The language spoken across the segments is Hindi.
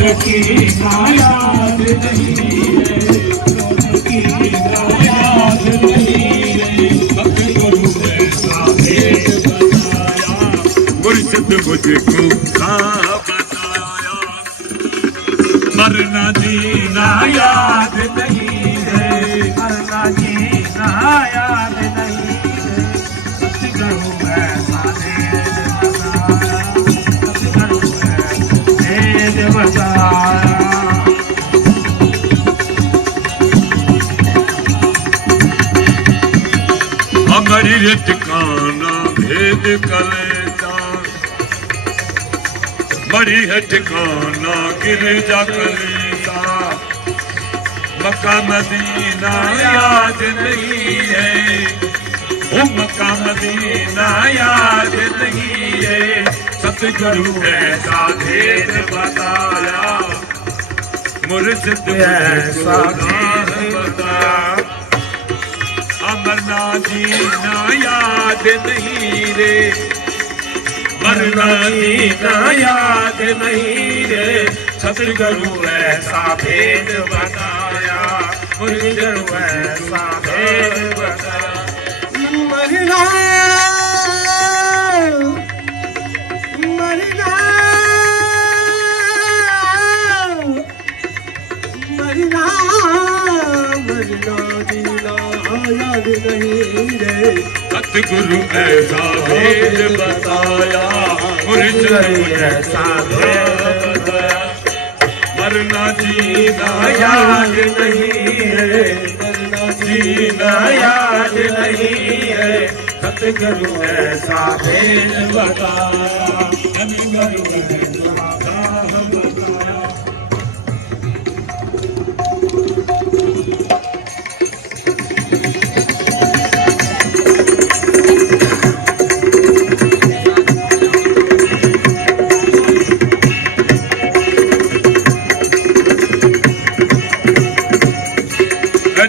की ना याद नहीं रे, की ना याद नहीं रे, सतगुरु ऐसा भेद बताया, मुर्शिद मुझको था बताया, मरना जीना याद नहीं है, मरना जीना याद नहीं है, सतगुरु ऐसा भेद बताया। हमारी ठिकाना भेद कलेता, मरी है ठिकाना गिरजा कलेता, मक्का मदीना याद नहीं है, ओ मक्का मदीना याद नहीं है, सतगुरु ऐसा भेद बताया, मुर्शिद ऐसा भेद बताया, मरना जीना याद नहीं रे, मरना जीना याद नहीं रे, सतगुरु ऐसा भेद बताया, मुर्शिद ऐसा भेद बताया। मरना मरना मरना मरना जीना याद नहीं रे, सतगुरु ऐसा भेद बताया, मुर्शिद ऐसा भेद बताया, मरना जीना याद नहीं है, मरना जीना याद नहीं है, सतगुरु ऐसा भेद बताया, सतगुरु ऐसा बताया।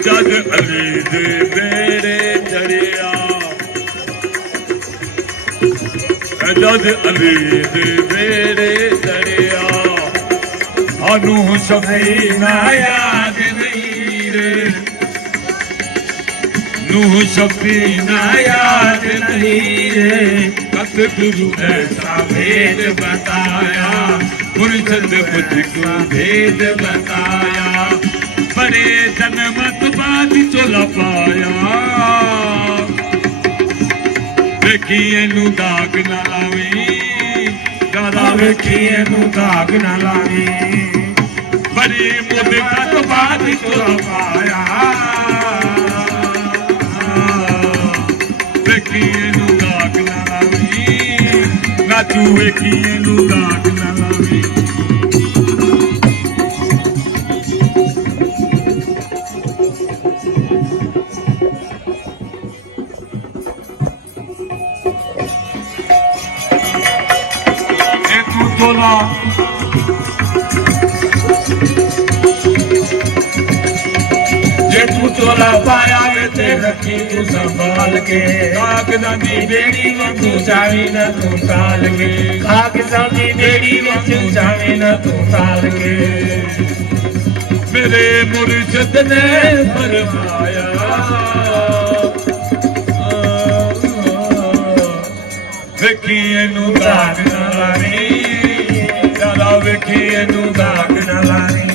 जद अली दे बेड़े चढ़िया, जद अली दे बेड़े चढ़िया, सानू सफीना याद नहीं रे, नूह सफीना याद नहीं रे, सतगुरु ऐसा भेद बताया, मुर्शिद मुझको भेद बताया, बड़े जन्मत बाद चोला पाया, वेखिए नू दाग ना लावी, दादा वेखिए नू दाग ना लावी, बड़ी मुद्दत बाद चोला पाया, वेखिए नू दाग ना लावी, नाचू वेखिए नू दाग ना लावी। तोला जे तू तोला पाया वे ते रखी तू संभाल के, कागजां दी बेड़ी विच जावी ना तू टाल के, कागजां दी बेड़ी विच जावी ना तू टाल के, मेरे मुर्शिद ने फरमाया, वेखिए नू दाग ना लावी, वेखिए नू दाग ना लावी,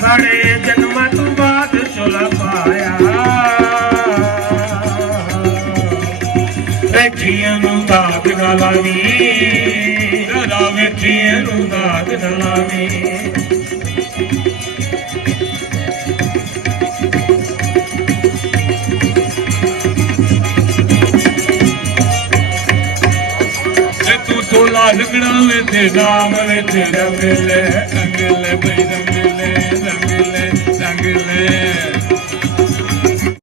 बड़े जन्मां तों बाद चोला पाया, वेखिए नू दाग ना लावी, वेखिए नू दाग ना लावी। तोला लगना में ते नाम में ते रंगले रंगले भाई रंगले रंगले रंगले